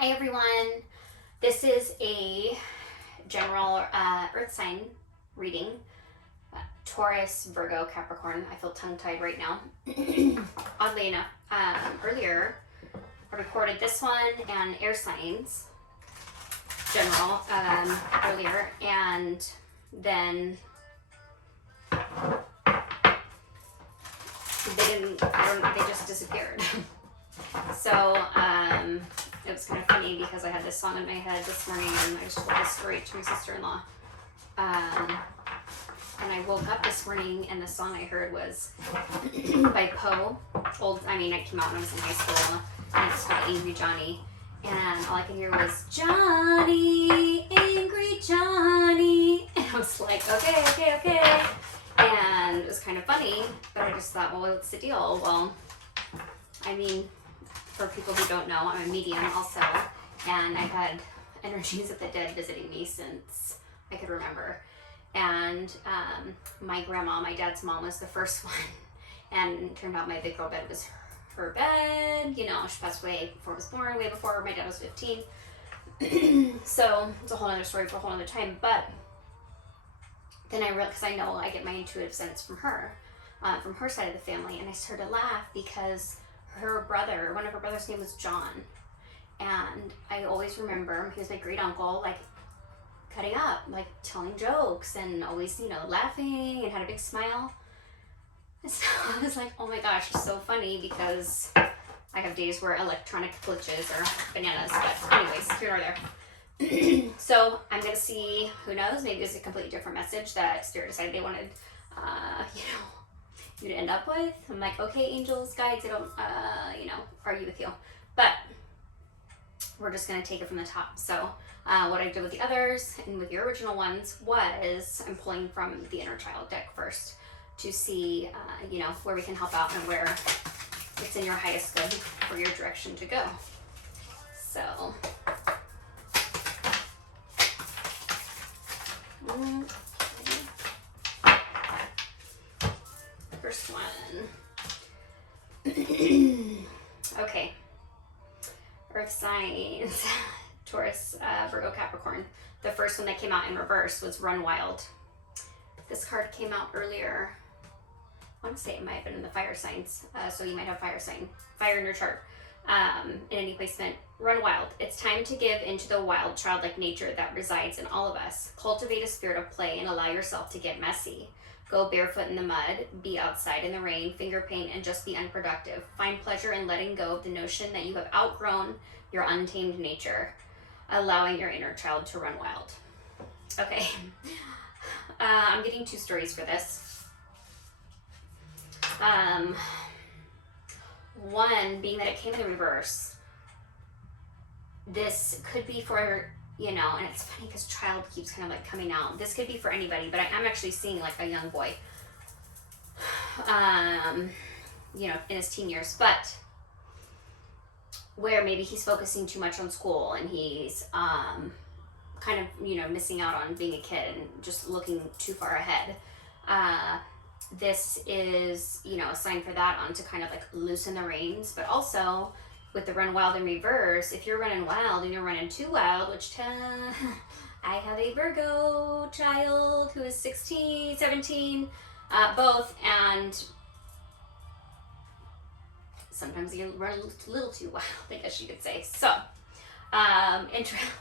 Hi everyone, this is a general earth sign reading, Taurus, Virgo, Capricorn. I feel tongue-tied right now. Oddly enough, earlier I recorded this one and air signs, general, earlier, and then they just disappeared. So, it was kind of funny because I had this song in my head this morning and I just told this story to my sister-in-law. And I woke up this morning and the song I heard was by 𝚂𝚒𝚘𝚗𝚜. It came out when I was in high school and it's called Angry Johnny. And all I could hear was, Johnny, Angry Johnny. And I was like, okay. And it was kind of funny, but I just thought, well, what's the deal? Well, I mean, for people who don't know, I'm a medium also, and I've had energies of the dead visiting me since I could remember. And my grandma, my dad's mom, was the first one, and it turned out my big girl bed was her bed. You know, she passed away before I was born, way before my dad was 15. So it's a whole other story for a whole other time. But then I realized, because I know I get my intuitive sense from her side of the family, and I started to laugh because one of her brothers' name was John. And I always remember, he was my great uncle, like cutting up, like telling jokes and always, laughing and had a big smile. And so I was like, oh my gosh, it's so funny because I have days where electronic glitches are bananas. But anyways, here or there. So I'm going to see, who knows, maybe it's a completely different message that Spirit decided they wanted, you to end up with. I'm like, okay, angels, guides, I don't, argue with you. But we're just going to take it from the top. So what I did with the others and with the original ones was I'm pulling from the inner child deck first to see, where we can help out and where it's in your highest good for your direction to go. So, first one. Okay. Earth signs, Taurus, Virgo, Capricorn. The first one that came out in reverse was Run Wild. This card came out earlier. I want to say it might have been in the fire signs. So you might have fire in your chart. In any placement. Run wild. It's time to give into the wild, childlike nature that resides in all of us. Cultivate a spirit of play and allow yourself to get messy. Go barefoot in the mud, be outside in the rain, finger paint, and just be unproductive. Find pleasure in letting go of the notion that you have outgrown your untamed nature, allowing your inner child to run wild. Okay, I'm getting two stories for this. One being that it came in the reverse. This could be for, and it's funny because child keeps kind of like coming out. This could be for anybody, but I'm actually seeing like a young boy, in his teen years, but where maybe he's focusing too much on school and he's kind of, missing out on being a kid and just looking too far ahead. This is, a sign for that on to kind of like loosen the reins, but also with the run wild in reverse, if you're running wild and you're running too wild, which I have a Virgo child who is 16, 17, both, and sometimes you run a little too wild, I guess you could say. So, oh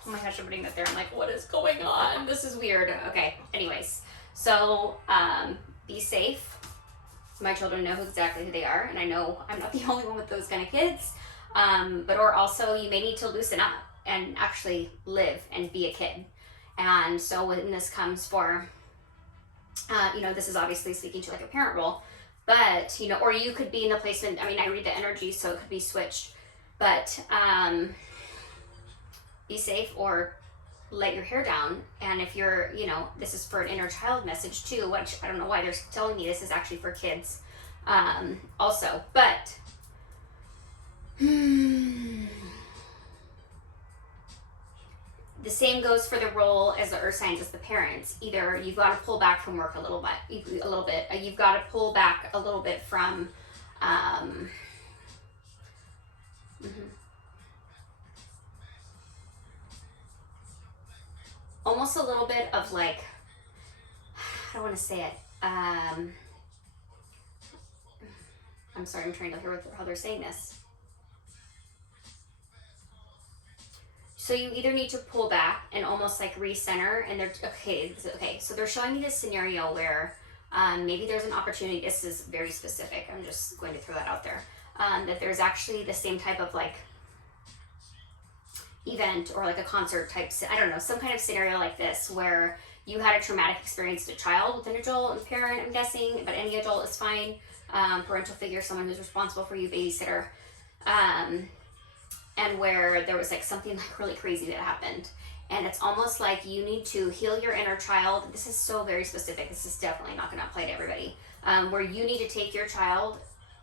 my gosh, I'm putting that there. I'm like, what is going on? This is weird. Okay, anyways. So, be safe. My children know exactly who they are, and I know I'm not the only one with those kind of kids. Or also you may need to loosen up and actually live and be a kid. And so when this comes for, this is obviously speaking to like a parent role, but, or you could be in the placement, I read the energy, so it could be switched, but, be safe or let your hair down. And if you're, this is for an inner child message too, which I don't know why they're telling me this is actually for kids, also, but, the same goes for the role as the earth signs as the parents. Either you've got to pull back from work a little bit. You've got to pull back a little bit from, almost a little bit of like, I don't want to say it. I'm sorry, I'm trying to hear how they're saying this. So you either need to pull back and almost like recenter, and they're, okay, so they're showing me this scenario where maybe there's an opportunity, this is very specific, I'm just going to throw that out there, that there's actually the same type of like event or like a concert type, I don't know, some kind of scenario like this where you had a traumatic experience as a child with an adult and parent, I'm guessing, but any adult is fine, parental figure, someone who's responsible for you, babysitter, and where there was like something like really crazy that happened. And it's almost like you need to heal your inner child. This is so very specific. This is definitely not going to apply to everybody. Where you need to take your child,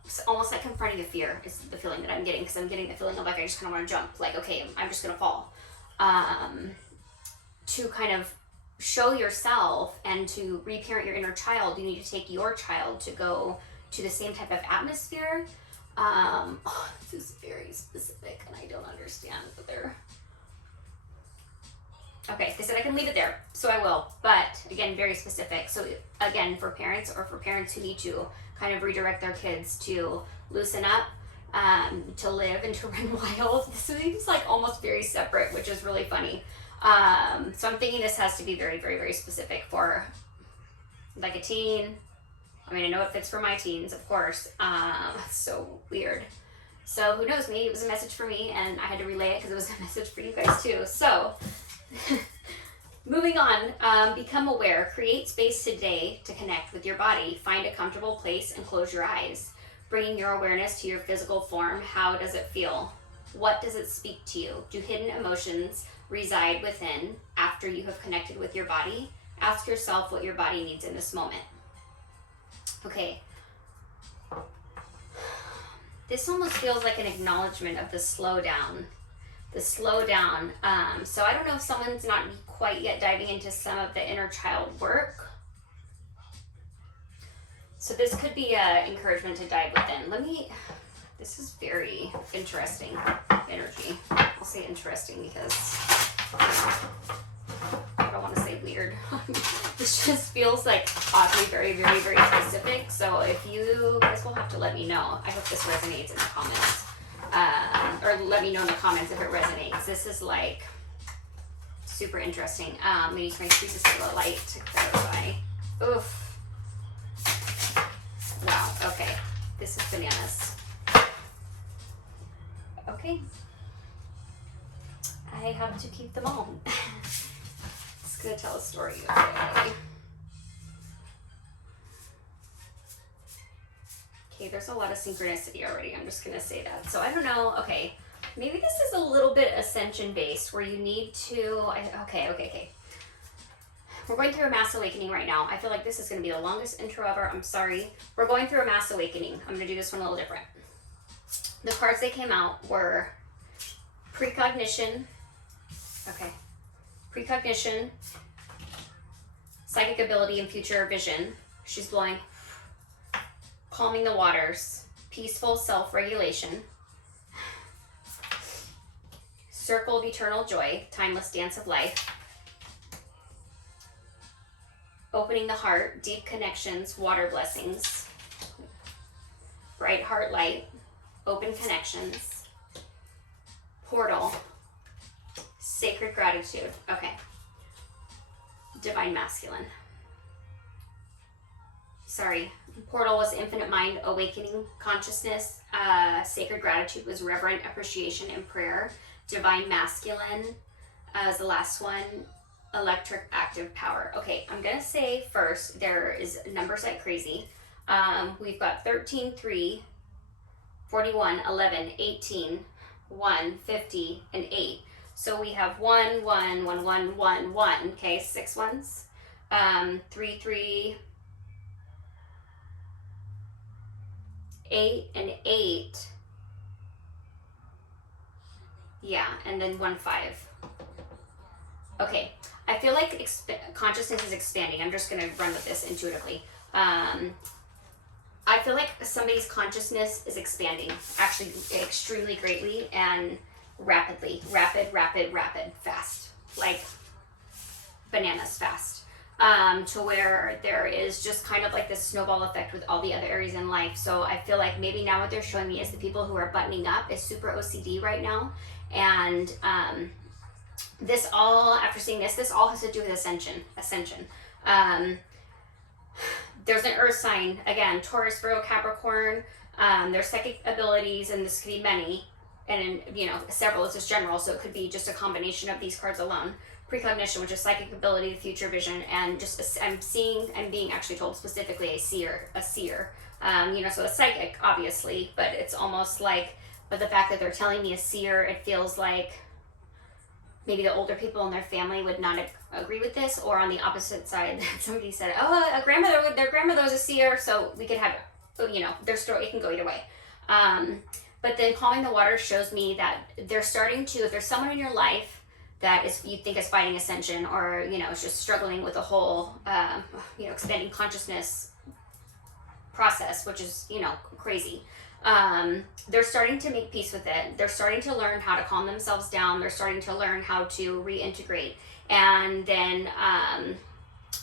it's almost like confronting a fear is the feeling that I'm getting, because I'm getting the feeling of like I just kind of want to jump. Like, okay, I'm just going to fall. To kind of show yourself and to reparent your inner child, you need to take your child to go to the same type of atmosphere. This is very specific and I don't understand, but they're... Okay, they said I can leave it there, so I will. But again, very specific. So again, for parents or for parents who need to kind of redirect their kids to loosen up, to live and to run wild. This seems like almost very separate, which is really funny. So I'm thinking this has to be very, very, very specific for like a teen. I mean, I know it fits for my teens, of course. It's so weird. So who knows, maybe it was a message for me and I had to relay it because it was a message for you guys too. So moving on, become aware, create space today to connect with your body, find a comfortable place and close your eyes. Bringing your awareness to your physical form, how does it feel? What does it speak to you? Do hidden emotions reside within after you have connected with your body? Ask yourself what your body needs in this moment. Okay. This almost feels like an acknowledgement of the slowdown. The slowdown. So I don't know if someone's not quite yet diving into some of the inner child work. So this could be an encouragement to dive within. This is very interesting energy. I'll say interesting because I don't want to say weird. This just feels like oddly very, very, very specific. So if you guys will have to let me know. I hope this resonates in the comments. Or let me know in the comments if it resonates. This is like super interesting. I'm going to use my Priestess light to clarify. Oof. Wow, okay. This is bananas. Okay. I have to keep them all. It's going to tell a story. Okay. Okay, there's a lot of synchronicity already. I'm just going to say that. So I don't know. Okay. Maybe this is a little bit ascension based where you need to... Okay. We're going through a mass awakening right now. I feel like this is going to be the longest intro ever. I'm sorry. We're going through a mass awakening. I'm going to do this one a little different. The cards that came out were precognition. Okay. Precognition, psychic ability, and future vision. She's blowing. Calming the waters, peaceful self-regulation, circle of eternal joy, timeless dance of life, opening the heart, deep connections, water blessings, bright heart light, open connections, portal, sacred gratitude. Okay. Divine masculine. Sorry. Portal was infinite mind, awakening consciousness. Sacred gratitude was reverent appreciation and prayer. Divine masculine is the last one. Electric active power. Okay, I'm going to say first, there is numbers like crazy. We've got 13, 3, 41, 11, 18, 1, 50, and 8. So we have 1, 1, 1, 1, 1, 1. Okay, 6 ones. 3, 3, 8, and 8. Yeah, and then 1, 5. Okay, I feel like consciousness is expanding. I'm just going to run with this intuitively. I feel like somebody's consciousness is expanding, actually extremely greatly and rapidly. Rapid, fast. Like bananas fast. To where there is just kind of like this snowball effect with all the other areas in life. So I feel like maybe now what they're showing me is the people who are buttoning up is super OCD right now. And this all, after seeing this all has to do with ascension. There's an earth sign, again, Taurus, Virgo, Capricorn. There's psychic abilities, and this could be many, and you know, several. It's just general, so it could be just a combination of these cards alone. Precognition, which is psychic ability, future vision, and just I'm being actually told specifically a seer. You know, so a psychic, obviously, but it's almost like, but the fact that they're telling me a seer, it feels like maybe the older people in their family would not agree with this, or on the opposite side, somebody said, oh, their grandmother was a seer, so we could have, you know, their story, it can go either way. But then calming the water shows me that they're starting to, if there's someone in your life that is, you think is fighting ascension, or, you know, is just struggling with the whole, you know, expanding consciousness process, which is, you know, crazy. They're starting to make peace with it. They're starting to learn how to calm themselves down. They're starting to learn how to reintegrate. And then,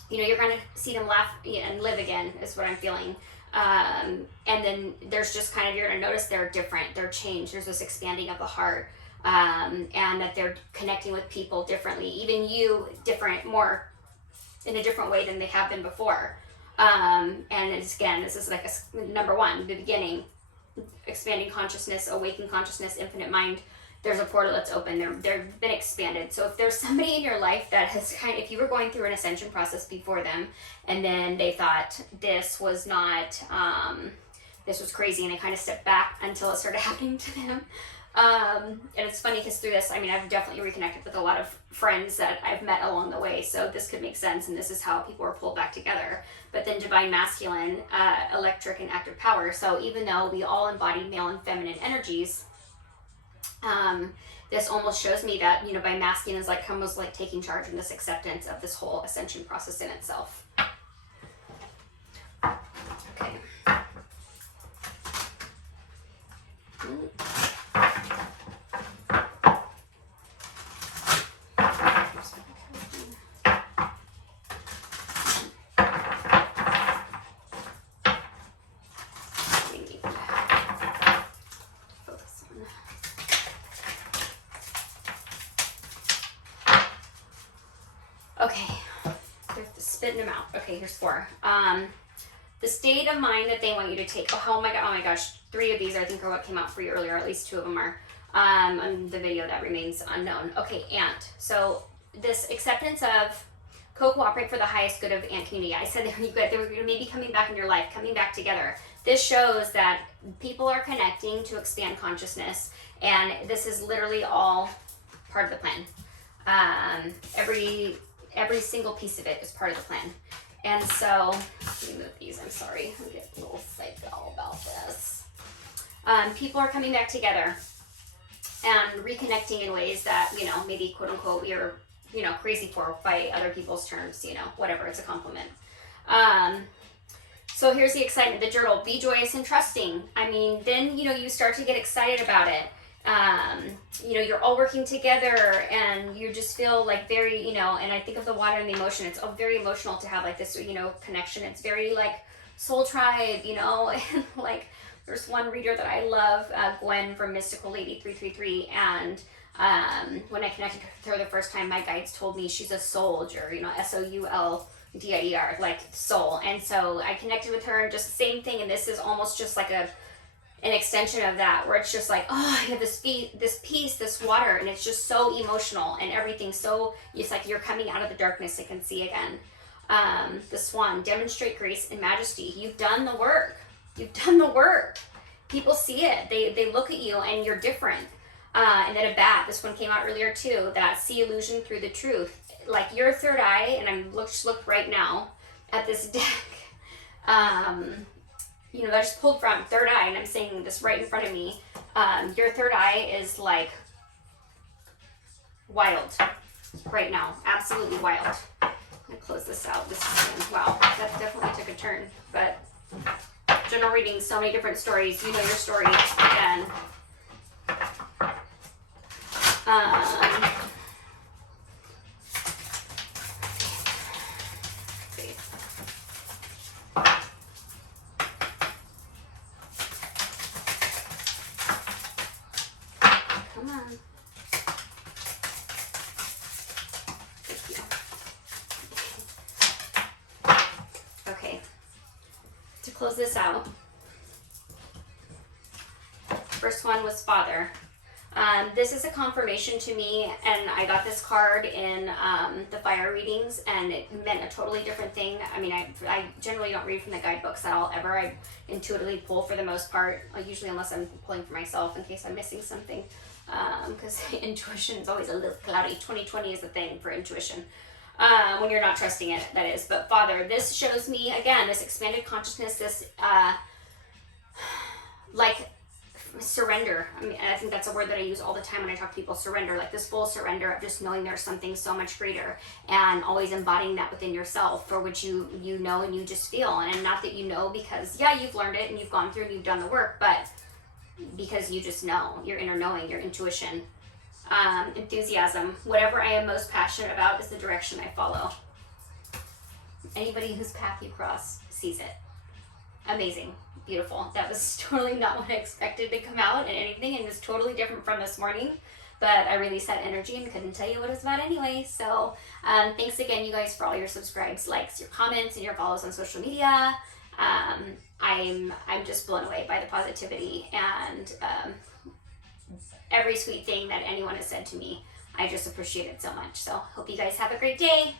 you know, you're going to see them laugh and live again, is what I'm feeling. And then there's just kind of, you're going to notice they're different. They're changed. There's this expanding of the heart. And that they're connecting with people differently, even you different, more in a different way than they have been before. And it's, again, this is like number one, the beginning, expanding consciousness, awakening consciousness, infinite mind. There's a portal that's open. They've been expanded. So if there's somebody in your life that has if you were going through an ascension process before them, and then they thought this was not, this was crazy, and they kind of stepped back until it started happening to them. And it's funny because through this, I mean, I've definitely reconnected with a lot of friends that I've met along the way, so this could make sense, and this is how people are pulled back together. But then divine masculine, electric and active power. So even though we all embody male and feminine energies, this almost shows me that, you know, by masculine is like almost like taking charge in this acceptance of this whole ascension process in itself. Okay. Okay, spitting them out. Okay, here's 4. The state of mind that they want you to take. Oh my gosh, 3 of these I think are what came out for you earlier. At least 2 of them are on the video that remains unknown. Okay, ant. So this acceptance of co-cooperate for the highest good of ant community. I said they were maybe coming back in your life, coming back together. This shows that people are connecting to expand consciousness, and this is literally all part of the plan. Every single piece of it is part of the plan. And so, let me move these, I'm sorry. I'm getting a little psycho about this. People are coming back together and reconnecting in ways that, you know, maybe quote unquote, we are, you know, crazy for by other people's terms, you know, whatever, it's a compliment. So here's the excitement, the journal, be joyous and trusting. I mean, then, you know, you start to get excited about it. You know, you're all working together and you just feel like very, you know, and I think of the water and the emotion, it's all very emotional to have like this, you know, connection. It's very like soul tribe, you know, and like there's one reader that I love, Gwen from Mystical Lady 333, and when I connected with her the first time, my guides told me she's a soldier, you know, SOULDIER, like soul. And so I connected with her and just the same thing, and this is almost just like an extension of that, where it's just like, oh, I have this peace, this water, and it's just so emotional and everything. So it's like you're coming out of the darkness and can see again. The swan, demonstrate grace and majesty. You've done the work. You've done the work. People see it. They look at you and you're different. And then a bat, this one came out earlier too, that see illusion through the truth. Like your third eye, and I'm looked right now at this deck. You know, I just pulled from third eye, and I'm saying this right in front of me. Your third eye is like wild right now, absolutely wild. I'm gonna close this out. This is, wow, that definitely took a turn. But general reading, so many different stories. You know your story again. close this out. First one was Father. This is a confirmation to me, and I got this card in the fire readings, and it meant a totally different thing. I mean, I generally don't read from the guidebooks at all, ever. I intuitively pull for the most part, usually unless I'm pulling for myself in case I'm missing something, because intuition is always a little cloudy. 2020 is the thing for intuition. When you're not trusting it, that is. But Father, this shows me, again, this expanded consciousness, this, like, surrender. I mean, I think that's a word that I use all the time when I talk to people. Surrender, like this full surrender of just knowing there's something so much greater, and always embodying that within yourself, for which you know and you just feel. And not that you know because, yeah, you've learned it and you've gone through and you've done the work, but because you just know, your inner knowing, your intuition. Enthusiasm. Whatever I am most passionate about is the direction I follow. Anybody whose path you cross sees it. Amazing. Beautiful. That was totally not what I expected to come out and anything, and was totally different from this morning, but I released that energy and couldn't tell you what it was about anyway. So thanks again, you guys, for all your subscribes, likes, your comments, and your follows on social media. I'm just blown away by the positivity and every sweet thing that anyone has said to me. I just appreciate it so much. So hope you guys have a great day.